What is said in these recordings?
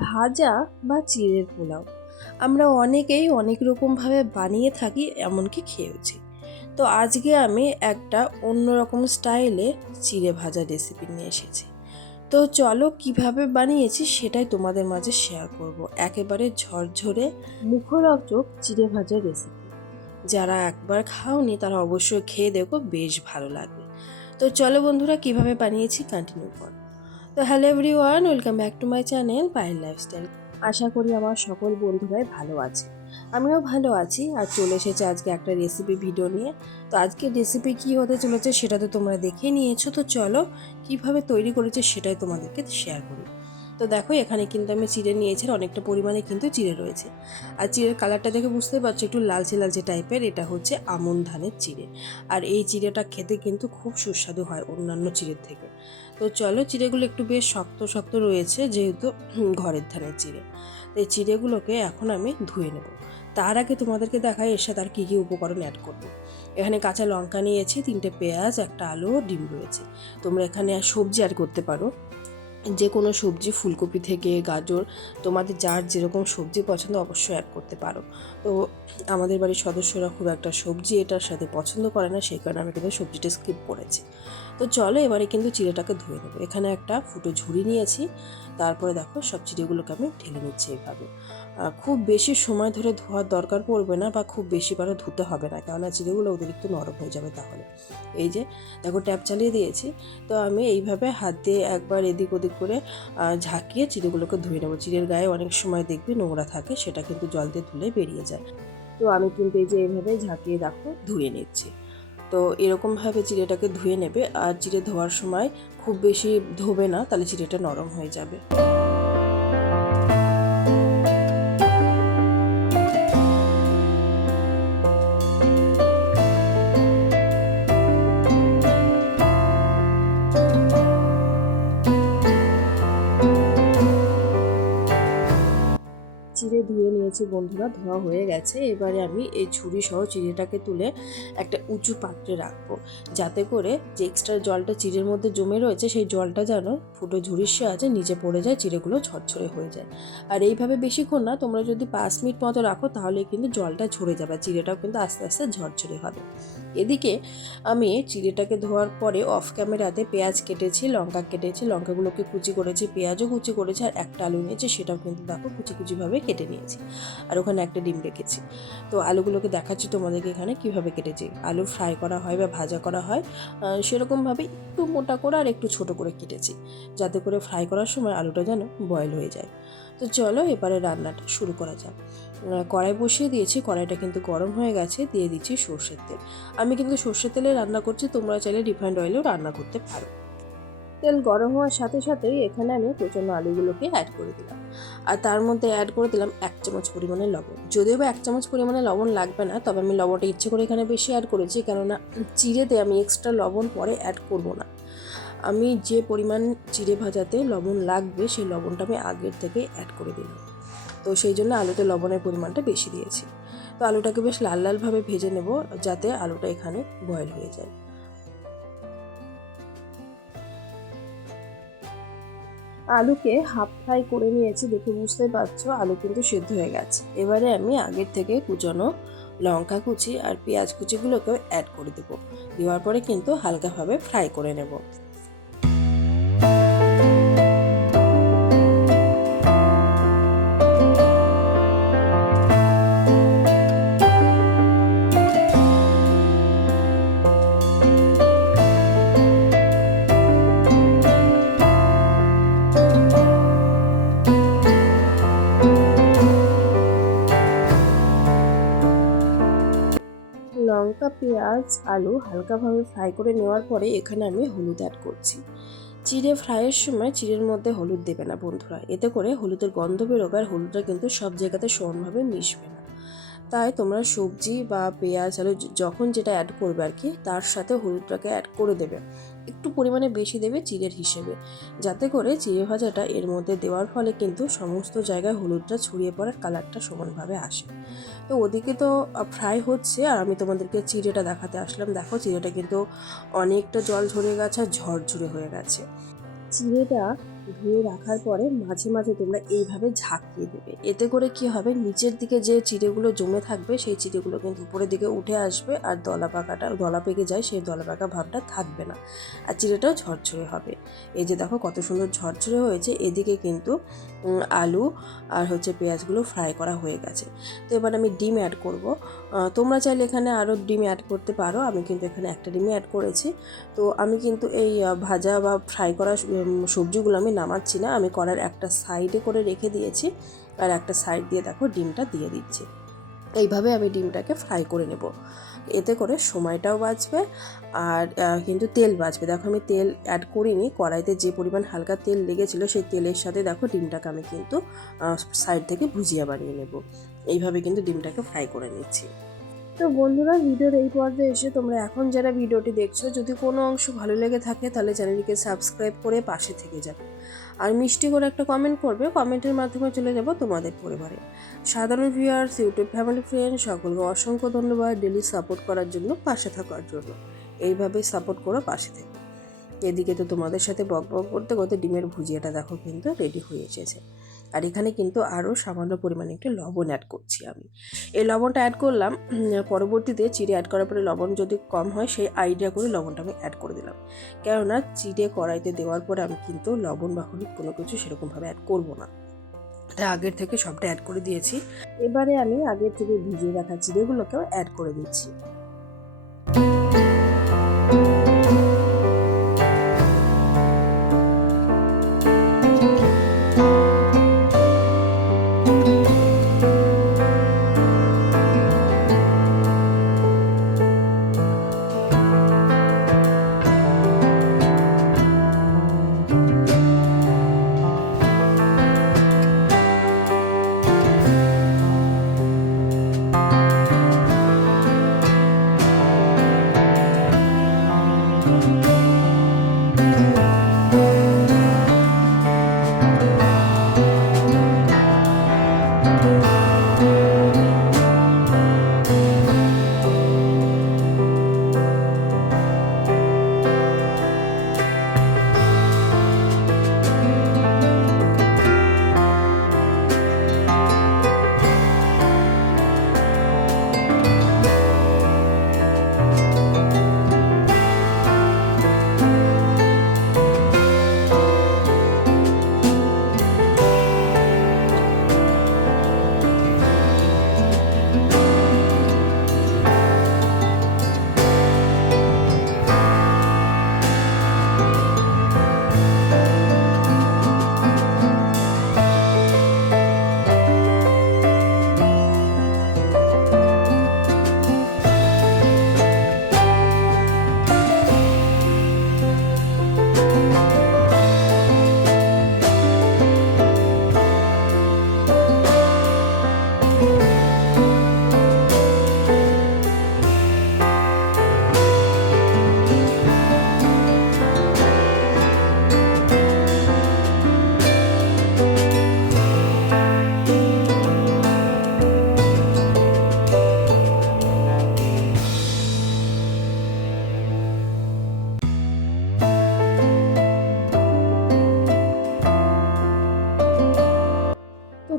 ভাজা বা চিড়ের পোলাও। আমরা অনেকেই অনেক রকমভাবে বানিয়ে থাকি এমনকি খেয়েওছি। তো আজকে আমি একটা অন্যরকম স্টাইলে চিড়ে ভাজা রেসিপি নিয়ে এসেছি। তো চলো কীভাবে বানিয়েছি সেটাই তোমাদের মাঝে শেয়ার করব। একেবারে ঝরঝরে মুখরোচক চিড়ে ভাজা রেসিপি যারা একবার খাওনি তারা অবশ্যই খেয়ে দেখো, বেশ ভালো লাগবে। তো চলো বন্ধুরা কীভাবে বানিয়েছি কন্টিনিউ করো। তো hello everyone welcome back to my channel Payel lifestyle. আশা করি আমার সকল বন্ধুরাই ভালো আছে। আমিও ভালো আছি আর চলে এসেছে আজকে একটা রেসিপি ভিডিও নিয়ে। তো আজকে রেসিপি কী হতে চলেছে সেটা তো তোমরা দেখে নিয়েছো। তো চলো কীভাবে তৈরি করেছে সেটাই তোমাদেরকে শেয়ার করি। তো দেখো, এখানে কিন্তু আমি চিড়ে নিয়েছি অনেকটা পরিমাণে কিন্তু চিড়ে রয়েছে। আর চিড়ের কালারটা দেখে বুঝতে পারছ, একটু লালচে লালচে টাইপের, এটা হচ্ছে আমন ধানের চিড়ে। আর এই চিড়েটা খেতে কিন্তু খুব সুস্বাদু হয় অন্যান্য চিড়ের থেকে। তো চলো, চিড়েগুলো একটু বেশ শক্ত শক্ত রয়েছে, যেহেতু ঘরের ধানের চিড়ে। তো এই চিড়েগুলোকে এখন আমি ধুয়ে নেব। তার আগে তোমাদেরকে দেখাই, এর সাথে আর কী কী উপকরণ অ্যাড করব। এখানে কাঁচা লঙ্কা নিয়েছি, তিনটে পেঁয়াজ, একটা আলু ডিম রয়েছে। তোমরা এখানে সবজি অ্যাড করতে পারো। যে কোনো সবজি, ফুলকপি থেকে গাজর, তোমাদের যার যেরকম সবজি পছন্দ অবশ্যই অ্যাড করতে পারো। তো আমাদের বাড়ির সদস্যরা খুব একটা সবজি এটার সাথে পছন্দ করে না, সেই কারণে আমি কিন্তু সবজিটা স্কিপ করেছি। তো চলো এবারে কিন্তু চিড়েটাকে ধুয়ে নেব। এখানে একটা ফুটো ঝুড়ি নিয়েছি। তারপরে দেখো সব চিড়েগুলোকে আমি ঢেলে নিচ্ছি এইভাবে খুব বেশি সময় ধরে ধোয়ার দরকার পড়বে না বা খুব বেশি বারও ধুতে হবে না, কেননা চিড়েগুলো অতিরিক্ত নরম হয়ে যাবে তাহলে। এই যে, দেখো ট্যাপ চালিয়ে দিয়েছি। তো আমি এইভাবে হাত দিয়ে একবার এদিক ওদিক করে ঝাঁকিয়ে চিড়েগুলোকে ধুয়ে নেব। চিড়ের গায়ে অনেক সময় দেখবি নোংরা থাকে, সেটা কিন্তু জল দিয়ে ধুলে বেরিয়ে যায়। তো আমি কিন্তু এই যে এইভাবে ঝাঁকিয়ে দেখো ধুয়ে নিচ্ছি। তো এরকমভাবে চিড়েটাকে ধুয়ে নেবে আর চিড়ে ধোয়ার সময় খুব বেশি ধোবে না, তাহলে চিড়েটা নরম হয়ে যাবে। নিয়েছি বন্ধুরা, ধোয়া হয়ে গেছে। এবারে আমি এই ছুরি সহ চিড়েটাকে তুলে একটা উঁচু পাত্রে রাখব। যাতে করে যে এক্সট্রা জলটা চিড়ের মধ্যে জমে রয়েছে, সেই জলটা যেন ফুটো ঝুড়ির সাহায্যে নিচে পড়ে যায় চিড়েগুলো ঝরঝরে হয়ে যায়। আর এইভাবে বেশিক্ষণ না, তোমরা যদি পাঁচ মিনিট মতো রাখো, তাহলে কিন্তু জলটা ঝরে যাবে চিড়েটাও কিন্তু আস্তে আস্তে ঝরঝরে হবে। এদিকে আমি চিড়েটাকে ধোয়ার পরে অফ ক্যামেরাতে পেঁয়াজ কেটেছি, লঙ্কা কেটেছি, লঙ্কাগুলোকে কুচি করেছি, পেঁয়াজও কুচি করেছি, আর একটা আলু নিয়েছি, সেটাও কিন্তু দেখো কুচি কুচিভাবে কেটে নিয়েছি। আর ওখানে একটা ডিম রেখেছি। তো আলুগুলোকে দেখাচ্ছি তোমাদেরকে এখানে কীভাবে কেটেছি। আলু ফ্রাই করা হয় বা ভাজা করা হয় সেরকমভাবে একটু মোটা করে আর একটু ছোট করে কেটেছি। যাতে করে ফ্রাই করার সময় আলুটা যেন বয়েল হয়ে যায়। তো চলো এবারে রান্নাটা শুরু করা যাক। কড়াই বসিয়ে দিয়েছি। কড়াইটা কিন্তু গরম হয়ে গেছে, দিয়ে দিচ্ছি সর্ষের তেল। আমি কিন্তু সর্ষের তেলে রান্না করছি, তোমরা চাইলে রিফাইন্ড অয়েলেও রান্না করতে পারো। তেল গরম হওয়ার সাথে সাথেই এখানে আমি কুচনো আলুগুলোকে অ্যাড করে দিলাম। আর তার মধ্যে অ্যাড করে দিলাম এক চামচ পরিমাণে লবণ। যদিও বা এক চামচ পরিমাণে লবণ লাগবে না, তবে আমি লবণটা ইচ্ছে করে এখানে বেশি অ্যাড করেছি, কেননা চিড়েতে আমি এক্সট্রা লবণ পরে অ্যাড করব না। আমি যে পরিমাণ চিড়ে ভাজাতে লবণ লাগবে, সেই লবণটা আমি আগের থেকে অ্যাড করে দিলাম। তো সেই জন্য আলুতে লবণের পরিমাণটা বেশি দিয়েছি। তো আলুটাকে বেশ লাল লালভাবে ভেজে নেব, যাতে আলুটা এখানে বয়েল হয়ে যায়। আলুকে হাফ ফ্রাই করে নিয়েছি দেখে বুঝতে পারছ, আলু কিন্তু সেদ্ধ হয়ে গেছে। এবারে আমি আগের থেকে কুচনো লঙ্কা কুচি আর পেঁয়াজ কুচিগুলোকেও অ্যাড করে দেবো। দেওয়ার পরে কিন্তু হালকাভাবে ফ্রাই করে নেব। লঙ্কা পেঁয়াজ, আলু হালকাভাবে ফ্রাই করে নেওয়ার পরে এখানে আমি হলুদ অ্যাড করছি। চিড়ে ফ্রাইয়ের সময় চিড়ের মধ্যে হলুদ দেবে না বন্ধুরা। এতে করে হলুদের গন্ধ বেরোবে আর হলুদটা কিন্তু সব জায়গাতে সমানভাবে মিশবে না। তাই তোমরা সবজি বা পেঁয়াজ, আলু যখন যেটা অ্যাড করবে আর কি, তার সাথে হলুদটাকে অ্যাড করে দেবে। একটু পরিমাণে বেশি দেবে চিড়ের হিসেবে। যাতে করে চিড়ে ভাজাটা এর মধ্যে দেওয়ার ফলে কিন্তু সমস্ত জায়গায় হলুদটা ছড়িয়ে পড়ার কালারটা সমানভাবে আসে। তো ওদিকে তো ফ্রাই হচ্ছে, আর আমি তোমাদেরকে চিড়েটা দেখাতে আসলাম। দেখো চিড়েটা কিন্তু অনেকটা জল ঝরে গেছে আর ঝরঝরে হয়ে গেছে। চিড়েটা ধুয়ে রাখার পরে মাঝে মাঝে তোমরা এইভাবে ঝাঁকিয়ে দেবে। এতে করে কি হবে? নিচের দিকে যে চিড়েগুলো জমে থাকবে, সেই চিড়েগুলো কিন্তু উপরের দিকে উঠে আসবে আর দলা পাকাটা, দলা পেকে যায়, সেই দলা পাকা ভাবটা থাকবে না আর চিড়েটাও ঝরঝরে হবে। এই যে দেখো কত সুন্দর ঝরঝরে হয়েছে। এদিকে কিন্তু আলু আর হচ্ছে পেঁয়াজগুলো ফ্রাই করা হয়ে গেছে। তো এবার আমি ডিম অ্যাড করব। তোমরা চাইলে এখানে আরও ডিম অ্যাড করতে পারো। আমি কিন্তু এখানে একটা ডিমই অ্যাড করেছি। তো আমি কিন্তু এই ভাজা বা ফ্রাই করা সবজিগুলো আমি নামাচ্ছি না, আমি করার একটা সাইডে করে রেখে দিয়েছি আর একটা সাইড দিয়ে দেখো ডিমটা দিয়ে দিচ্ছি। এইভাবে আমি ডিমটাকে ফ্রাই করে নেব। এতে করে সময়টাও বাঁচবে আর কিন্তু তেল বাঁচবে। দেখো আমি তেল অ্যাড করিনি, কড়াইতে যে পরিমাণ হালকা তেল লেগেছিলো সেই তেলের সাথে দেখো ডিমটাকে আমি কিন্তু সাইড থেকে ভুজিয়া বানিয়ে নেব। এইভাবে কিন্তু ডিমটাকে ফ্রাই করে নিচ্ছি। তো বন্ধুরা, ভিডিওর এই পর্যায়ে এসে তোমরা এখন যারা ভিডিওটি দেখছ, যদি কোনো অংশ ভালো লেগে থাকে, তাহলে চ্যানেলটিকে সাবস্ক্রাইব করে পাশে থেকে যাবে। আর মিষ্টি করে একটা কমেন্ট করবে কমেন্টের মাধ্যমে চলে যাব তোমাদের পরিবারে। সাধারণ ভিউয়ার্স ইউটিউব ফ্যামিলি ফ্রেন্ড সকলকে অসংখ্য ধন্যবাদ ডেলি সাপোর্ট করার জন্য, পাশে থাকার জন্য। এইভাবে সাপোর্ট করো পাশে থেকে। এদিকে তো তোমাদের সাথে বক বক করতে করতে ডিমের ভুজিয়াটা দেখো কিন্তু রেডি হয়ে এসেছে। আর এখানে কিন্তু আরও সামান্য পরিমাণে একটু লবণ অ্যাড করছি আমি। এই লবণটা অ্যাড করলাম পরবর্তীতে চিড়ে অ্যাড করার পরে লবণ যদি কম হয়, সেই আইডিয়া করে লবণটা আমি অ্যাড করে দিলাম। কেননা চিড়ে কড়াইতে দেওয়ার পরে আমি কিন্তু লবণ বা হলুদ কোনো কিছু সেরকমভাবে অ্যাড করব না। তাই আগের থেকে সবটা অ্যাড করে দিয়েছি। এবারে আমি আগের থেকে ভিজিয়ে রাখা চিড়েগুলোকেও অ্যাড করে দিচ্ছি।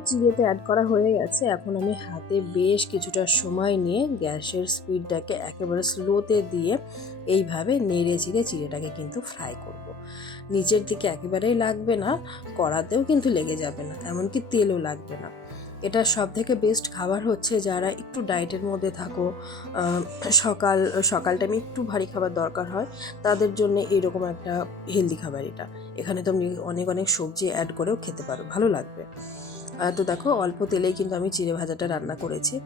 চিড়েতে অ্যাড করা হয়ে গেছে এখন আমি হাতে বেশ কিছুটা সময় নিয়ে গ্যাসের স্পিডটাকে একেবারে স্লোতে দিয়ে এইভাবে নেড়ে চিড়ে চিড়েটাকে কিন্তু ফ্রাই করব। নিচের দিকে একেবারেই লাগবে না, কড়াতেও কিন্তু লেগে যাবে না, এমনকি তেলও লাগবে না। এটা সব থেকে বেস্ট খাবার হচ্ছে যারা একটু ডায়েটের মধ্যে থাকো সকাল সকাল টাইমে একটু ভারী খাবার দরকার হয়, তাদের জন্য এইরকম একটা হেলদি খাবার এটা। এখানে তুমি অনেক অনেক সবজি অ্যাড করেও খেতে পারো, ভালো লাগবে। তো দেখো, অল্প তেলেই কিন্তু আমি চিড়ে ভাজাটা রান্না করেছি।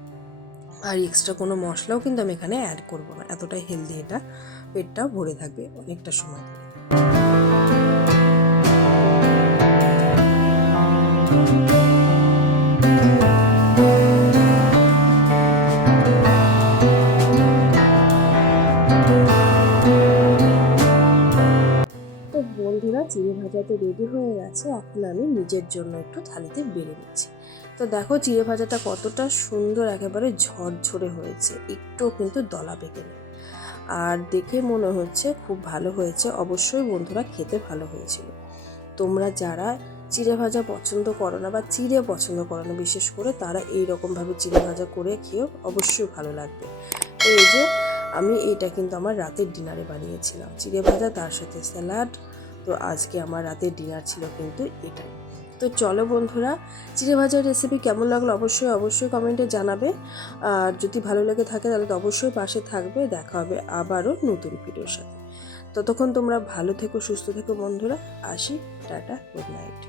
আর এক্সট্রা কোনো মশলাও কিন্তু আমি এখানে অ্যাড করব না। এতটাই হেলদি এটা। পেটটাও ভরে থাকবে অনেকটা সময়। তো রেডি হয়ে গেছে, এখন আমি নিজের জন্য একটু থালিতে বেড়ে নিচ্ছি। তো দেখো চিড়ে ভাজাটা কতটা সুন্দর একেবারে ঝরঝরে হয়েছে, একটুও কিন্তু দলা নেই। আর দেখে মনে হচ্ছে খুব ভালো হয়েছে, অবশ্যই বন্ধুরা খেতে ভালো হয়েছিল। তোমরা যারা চিড়ে ভাজা পছন্দ করো না বা চিড়ে পছন্দ করো না, বিশেষ করে তারা এই রকমভাবে চিড়ে ভাজা করে খেয়েও অবশ্যই ভালো লাগবে। এই যে আমি এইটা কিন্তু আমার রাতের ডিনারে বানিয়েছিলাম। চিড়ে ভাজা, তার সাথে স্যালাড তো আজকে আমার রাতের ডিনার ছিল কিন্তু এটাই। তো চলো বন্ধুরা, চিড়ে ভাজার রেসিপি কেমন লাগল অবশ্যই অবশ্যই কমেন্টে জানাবে। আর যদি ভালো লেগে থাকে তাহলে তো অবশ্যই পাশে থাকবে, দেখা হবে আবারও নতুন ভিডিওর সাথে। ততক্ষণ তোমরা ভালো থেকো, সুস্থ থেকো বন্ধুরা, আসি, টাটা গুড নাইট